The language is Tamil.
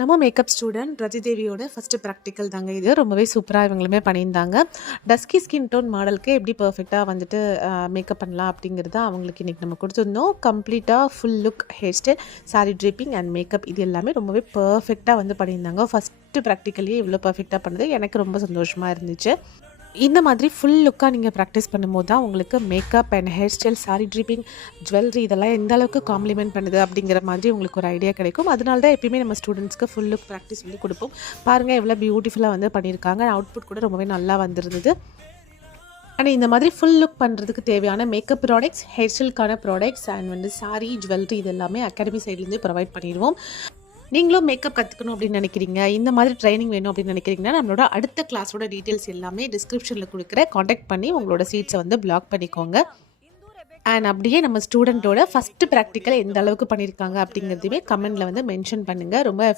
நம்ம மேக்கப் ஸ்டூடெண்ட் ரஜிதேவியோட ஃபஸ்ட்டு ப்ராக்டிக்கல் தாங்க இது. ரொம்பவே சூப்பராக இவங்களுமே பண்ணியிருந்தாங்க. டஸ்கி ஸ்கின் டோன் மாடலுக்கு எப்படி பர்ஃபெக்டாக வந்துட்டு மேக்கப் பண்ணலாம் அப்படிங்கிறத அவங்களுக்கு இன்றைக்கி நம்ம கொடுத்துருந்தோம். கம்ப்ளீட்டாக full look, hair style, sorry tripping and makeup இது எல்லாமே ரொம்பவே பர்ஃபெக்டாக வந்து பண்ணியிருந்தாங்க. ஃபஸ்ட்டு ப்ராக்டிக்கல்லையே இவ்வளோ பர்ஃபெக்டாக பண்ணது எனக்கு ரொம்ப சந்தோஷமாக இருந்துச்சு. இந்த மாதிரி ஃபுல் லுக்காக நீங்கள் ப்ராக்டிஸ் பண்ணும்போது தான் உங்களுக்கு makeup and hair style, sorry tripping, jewellery இதெல்லாம் எந்த அளவுக்கு காம்ப்ளிமெண்ட் பண்ணுது அப்படிங்கிற மாதிரி உங்களுக்கு ஒரு ஐடியா கிடைக்கும். அதனால தான் எப்பயுமே நம்ம ஸ்டூடெண்ட்ஸ்க்கு ஃபுல் லுக் ப்ராக்டிஸ் சொல்லி கொடுப்போம். பாருங்கள் எவ்வளோ பியூட்டிஃபுல்லாக வந்து பண்ணியிருக்காங்க. அவுட்புட் கூட ரொம்பவே நல்லா வந்திருந்தது. ஆனால் இந்த மாதிரி ஃபுல் லுக் பண்ணுறதுக்கு தேவையான மேக்கப் ப்ராடக்ட்ஸ், ஹேர் ஸ்டைலுக்கான ப்ராடக்ட்ஸ் அண்ட் வந்து சாரி, ஜுவல்லரி இது எல்லாமே அகாடமி சைட்லேருந்து ப்ரொவைட் பண்ணிடுவோம். நீங்களும் மேக்கப் கற்றுக்கணும் அப்படின்னு நினைக்கிறீங்க, இந்த மாதிரி ட்ரைனிங் வேணும் அப்படின்னு நினைக்கிறீங்கன்னா நம்மளோட அடுத்த கிளாஸோட டீட்டெயில்ஸ் எல்லாமே டிஸ்கிரிப்ஷனில் கொடுக்குற, காண்டாக்ட் பண்ணி உங்களோட சீட்ஸை வந்து பிளாக் பண்ணிக்கோங்க. அண்ட் அப்படியே நம்ம ஸ்டூடெண்ட்டோட ஃபஸ்ட்டு ப்ராக்டிக்கல் எந்த அளவுக்கு பண்ணியிருக்காங்க அப்படிங்கிறதையுமே கமெண்டில் வந்து மென்ஷன் பண்ணுங்கள். ரொம்ப